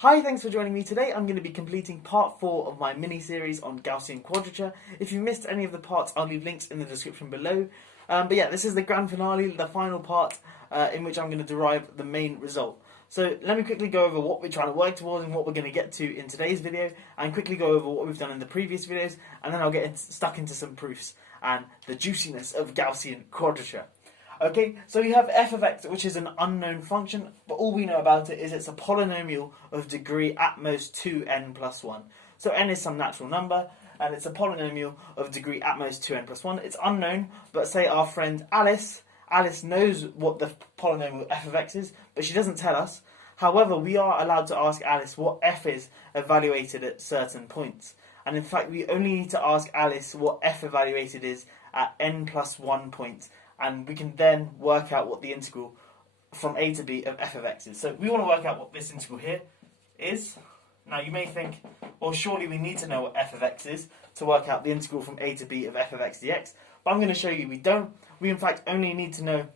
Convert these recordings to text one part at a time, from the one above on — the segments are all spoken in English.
Hi, thanks for joining me today. I'm going to be completing part 4 of my mini-series on Gaussian Quadrature. If you missed any of the parts, I'll leave links in the description below. But yeah, this is the grand finale, the final part, in which I'm going to derive the main result. So let me quickly go over what we're trying to work towards and what we're going to get to in today's video, and quickly go over what we've done in the previous videos, and then I'll get stuck into some proofs and the juiciness of Gaussian Quadrature. Okay, so we have f of x, which is an unknown function, but all we know about it is it's a polynomial of degree at most 2n plus 1. So n is some natural number, and it's a polynomial of degree at most 2n plus 1. It's unknown, but say our friend Alice knows what the polynomial f of x is, but she doesn't tell us. However, we are allowed to ask Alice what f is evaluated at certain points. And in fact, we only need to ask Alice what f evaluated is at n plus 1 points, and we can then work out what the integral from a to b of f of x is. So we want to work out what this integral here is. Now you may think, well, surely we need to know what f of x is to work out the integral from a to b of f of x dx. But I'm going to show you we don't. We in fact only need to know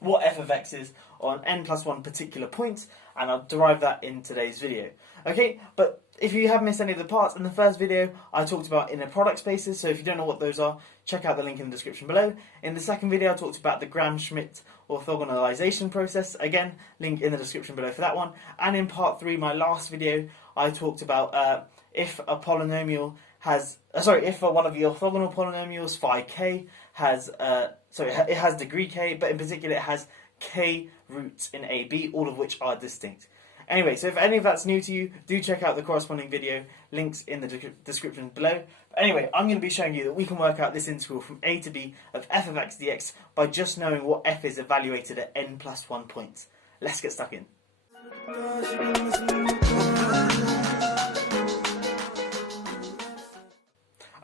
what f of x is on n plus 1 particular points, and I'll derive that in today's video. Okay, but if you have missed any of the parts, in the first video I talked about inner product spaces, so if you don't know what those are, check out the link in the description below. In the second video I talked about the Gram-Schmidt orthogonalization process, again, link in the description below for that one. And in part 3, my last video, I talked about if a polynomial has, if one of the orthogonal polynomials, phi k, has, it has degree k, but in particular it has k roots in AB, all of which are distinct. Anyway, so if any of that's new to you, do check out the corresponding video, links in the description below. But anyway, I'm going to be showing you that we can work out this integral from a to b of f of x dx by just knowing what f is evaluated at n plus 1 points. Let's get stuck in.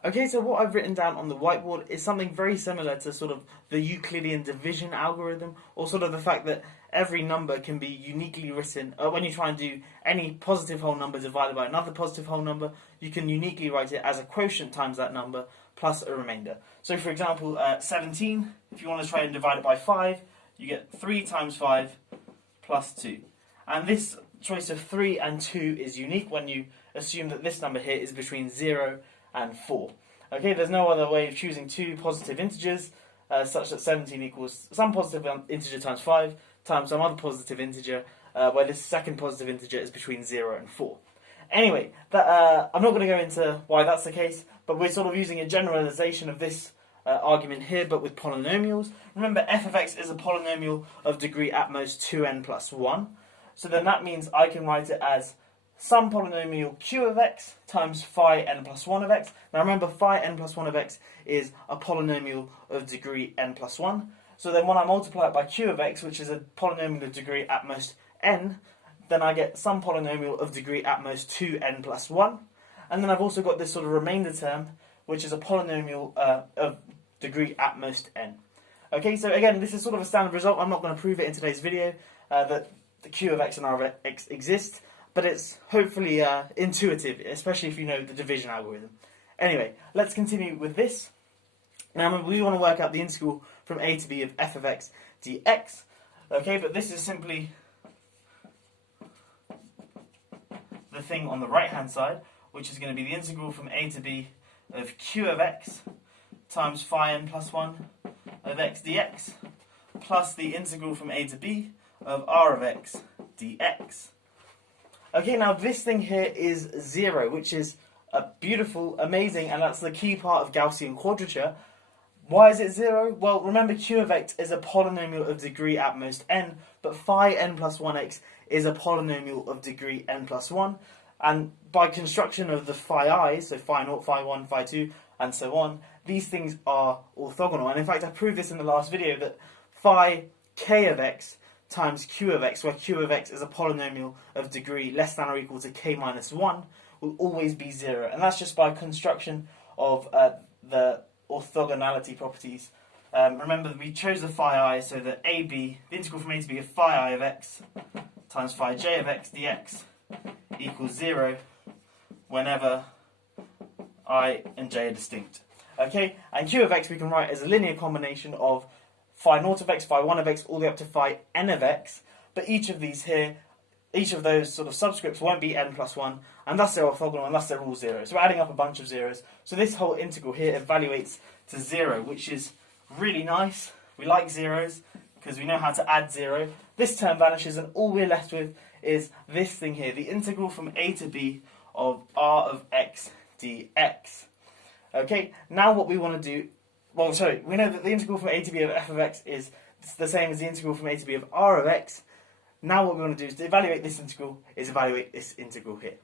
Okay, so what I've written down on the whiteboard is something very similar to sort of the Euclidean division algorithm, or sort of the fact that every number can be uniquely written. When you try and do any positive whole number divided by another positive whole number, you can uniquely write it as a quotient times that number plus a remainder. So for example, 17, if you want to try and divide it by 5, you get 3 times 5 plus 2. And this choice of 3 and 2 is unique when you assume that this number here is between 0 and 4. Okay, there's no other way of choosing two positive integers such that 17 equals some positive integer times 5 times some other positive integer, where this second positive integer is between 0 and 4. Anyway, I'm not going to go into why that's the case, but we're sort of using a generalization of this argument here, but with polynomials. Remember, f of x is a polynomial of degree at most 2n plus 1. So then that means I can write it as some polynomial q of x times phi n plus 1 of x. Now remember, phi n plus 1 of x is a polynomial of degree n plus 1. So then when I multiply it by q of x, which is a polynomial of degree at most n, then I get some polynomial of degree at most 2n plus 1. And then I've also got this sort of remainder term, which is a polynomial of degree at most n. Okay, so again, this is sort of a standard result. I'm not going to prove it in today's video that the q of x and r of x exist, but it's hopefully intuitive, especially if you know the division algorithm. Anyway, let's continue with this. Now remember, we want to work out the integral from a to b of f of x dx. Okay, but this is simply the thing on the right-hand side, which is going to be the integral from a to b of q of x times phi n plus 1 of x dx, plus the integral from a to b of r of x dx. Okay, now this thing here is 0, which is beautiful, amazing, and that's the key part of Gaussian quadrature. Why is it 0? Well, remember, q of x is a polynomial of degree at most n, but phi n plus 1x is a polynomial of degree n plus 1. And by construction of the phi i's, so phi 0, phi 1, phi 2, and so on, these things are orthogonal. And in fact, I proved this in the last video, that phi k of x times q of x, where q of x is a polynomial of degree less than or equal to k minus 1, will always be 0. And that's just by construction of the orthogonality properties. Remember that we chose the phi I, so that the integral from a to b of phi I of x times phi j of x dx equals 0 whenever I and j are distinct. Okay, and q of x we can write as a linear combination of phi naught of x, phi 1 of x, all the way up to phi n of x, but each of these here each of those sort of subscripts won't be n plus 1, and thus they're orthogonal, and thus they're all zeros. So we're adding up a bunch of zeros. So this whole integral here evaluates to 0, which is really nice. We like zeros because we know how to add 0. This term vanishes, and all we're left with is this thing here, the integral from a to b of r of x dx. Okay, now what we want to do, well, sorry, we know that the integral from a to b of f of x is the same as the integral from a to b of r of x. Now what we want to do is to evaluate this integral, is evaluate this integral here.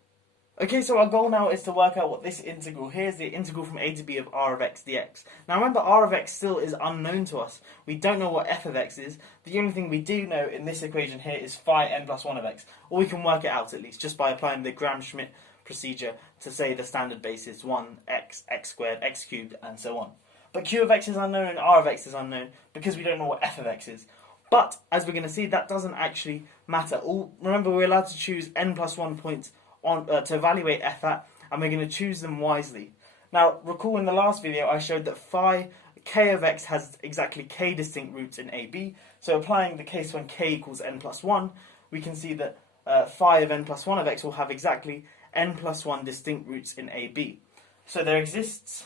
Okay, so our goal now is to work out what this integral here is, the integral from a to b of r of x dx. Now remember, r of x still is unknown to us. We don't know what f of x is. The only thing we do know in this equation here is phi n plus 1 of x. Or we can work it out at least, just by applying the Gram-Schmidt procedure to say the standard base is 1x, x squared, x cubed, and so on. But q of x is unknown and r of x is unknown because we don't know what f of x is. But, as we're going to see, that doesn't actually matter. Remember, we're allowed to choose n plus 1 points to evaluate f at, and we're going to choose them wisely. Now, recall in the last video I showed that phi k of x has exactly k distinct roots in AB. So applying the case when k equals n plus 1, we can see that phi of n plus 1 of x will have exactly n plus 1 distinct roots in AB. So there exists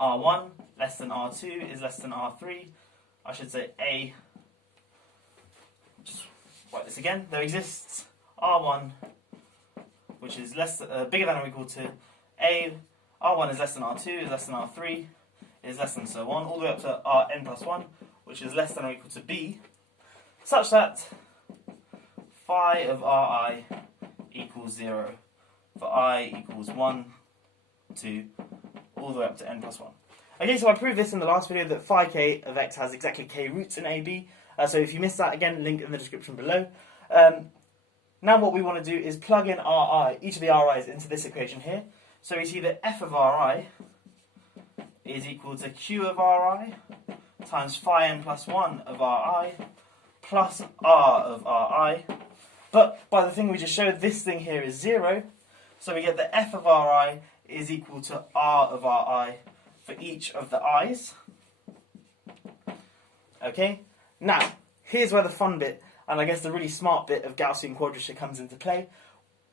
r1 less than r2 is less than r3. I should say a, just write this again, there exists r1 which is bigger than or equal to a, r1 is less than r2, is less than r3, is less than so on, all the way up to rn plus 1, which is less than or equal to b, such that phi of ri equals 0 for I equals 1, 2, all the way up to n plus 1. Okay, so I proved this in the last video that phi k of x has exactly k roots in AB. So if you missed that, again, link in the description below. Now what we want to do is plug in Ri, each of the Ri's, into this equation here. So we see that f of Ri is equal to q of Ri times phi n plus 1 of Ri plus r of Ri. But by the thing we just showed, this thing here is 0. So we get that f of Ri is equal to r of Ri for each of the i's. Okay, now here's where the fun bit, and I guess the really smart bit of Gaussian quadrature comes into play.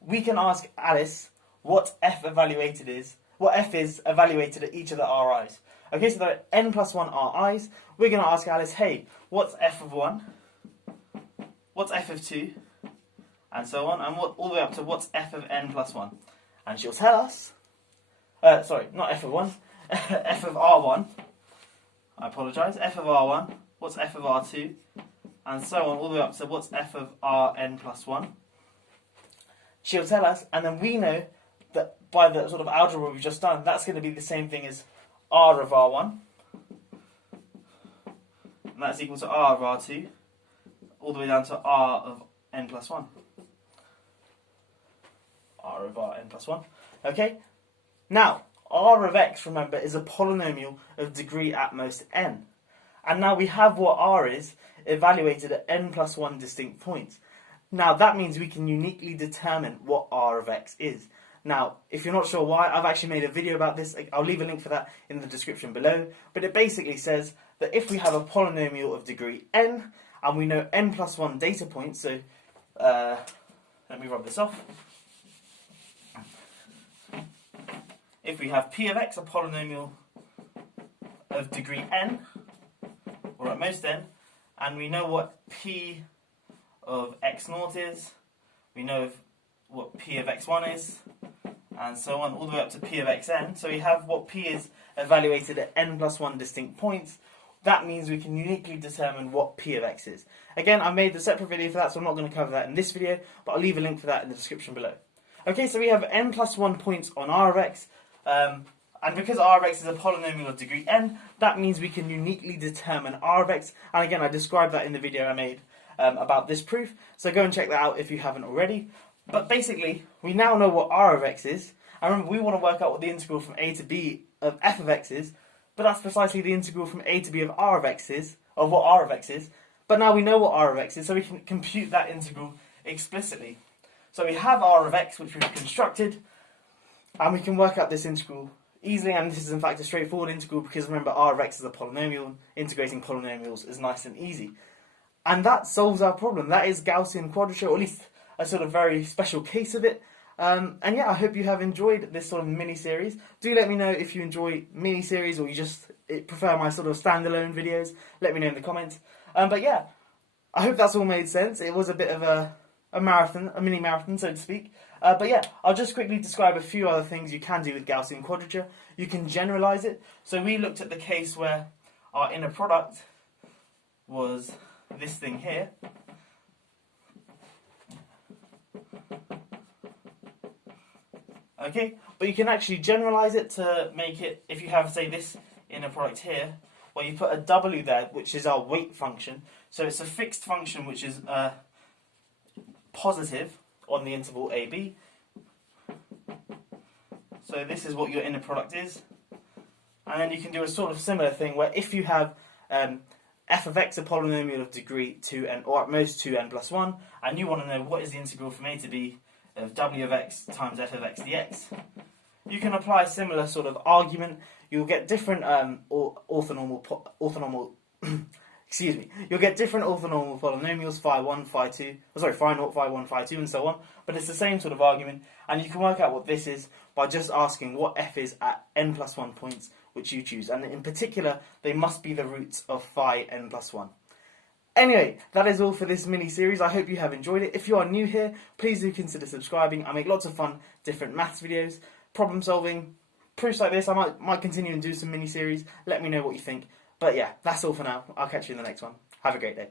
We can ask Alice what f evaluated is, what f is evaluated at each of the ri's. Okay, so there are n plus 1 ri's. We're going to ask Alice, hey, what's f of 1? What's f of 2? And so on, and all the way up to what's f of n plus 1. And she'll tell us, sorry, not f of 1, f of r1, I apologise, f of r1, what's f of r2, and so on, all the way up to what's f of rn plus 1. She'll tell us, and then we know that by the sort of algebra we've just done, that's going to be the same thing as r of r1, and that's equal to r of r2, all the way down to r of n plus 1. R of r n plus 1. Okay? Now, r of x, remember, is a polynomial of degree at most n. And now we have what r is evaluated at n plus 1 distinct points. Now, that means we can uniquely determine what r of x is. Now, if you're not sure why, I've actually made a video about this. I'll leave a link for that in the description below. But it basically says that if we have a polynomial of degree n, and we know n plus 1 data points, so let me rub this off. If we have p of x, a polynomial of degree n, or at most n, and we know what p of x naught is, we know what p of x1 is, and so on, all the way up to p of xn. So we have what p is evaluated at n plus 1 distinct points. That means we can uniquely determine what p of x is. Again, I made a separate video for that, so I'm not going to cover that in this video, but I'll leave a link for that in the description below. Okay, so we have n plus 1 points on r of x, and because r of x is a polynomial of degree n, that means we can uniquely determine r of x, and again, I described that in the video I made about this proof, so go and check that out if you haven't already. But basically, we now know what r of x is, and remember, we want to work out what the integral from a to b of f of x is, but that's precisely the integral from a to b of r of x is, of what r of x is. But now we know what r of x is, so we can compute that integral explicitly. So we have r of x, which we've constructed, and we can work out this integral easily, and this is in fact a straightforward integral because remember, r of x is a polynomial, integrating polynomials is nice and easy. And that solves our problem. That is Gaussian quadrature, or at least a sort of very special case of it. And yeah, I hope you have enjoyed this sort of mini-series. Do let me know if you enjoy mini-series or you just prefer my sort of standalone videos. Let me know in the comments. But yeah, I hope that's all made sense. It was a bit of a marathon, a mini-marathon, so to speak. But yeah, I'll just quickly describe a few other things you can do with Gaussian quadrature. You can generalize it. So we looked at the case where our inner product was this thing here. Okay, but you can actually generalize it to make it, if you have, say, this inner product here, well, you put a w there, which is our weight function. So it's a fixed function which is positive on the interval AB. So this is what your inner product is. And then you can do a sort of similar thing where if you have f of x, a polynomial of degree 2n, or at most 2n plus 1, and you want to know what is the integral from a to b of w of x times f of x dx, you can apply a similar sort of argument. You'll get different orthonormal excuse me, you'll get different orthonormal polynomials, phi 1, phi 2, phi 0, phi 1, phi 2, and so on, but it's the same sort of argument, and you can work out what this is by just asking what f is at n plus 1 points which you choose, and in particular, they must be the roots of phi n plus 1. Anyway, that is all for this mini-series. I hope you have enjoyed it. If you are new here, please do consider subscribing. I make lots of fun, different maths videos, problem solving, proofs like this. I might continue and do some mini-series. Let me know what you think. But yeah, that's all for now. I'll catch you in the next one. Have a great day.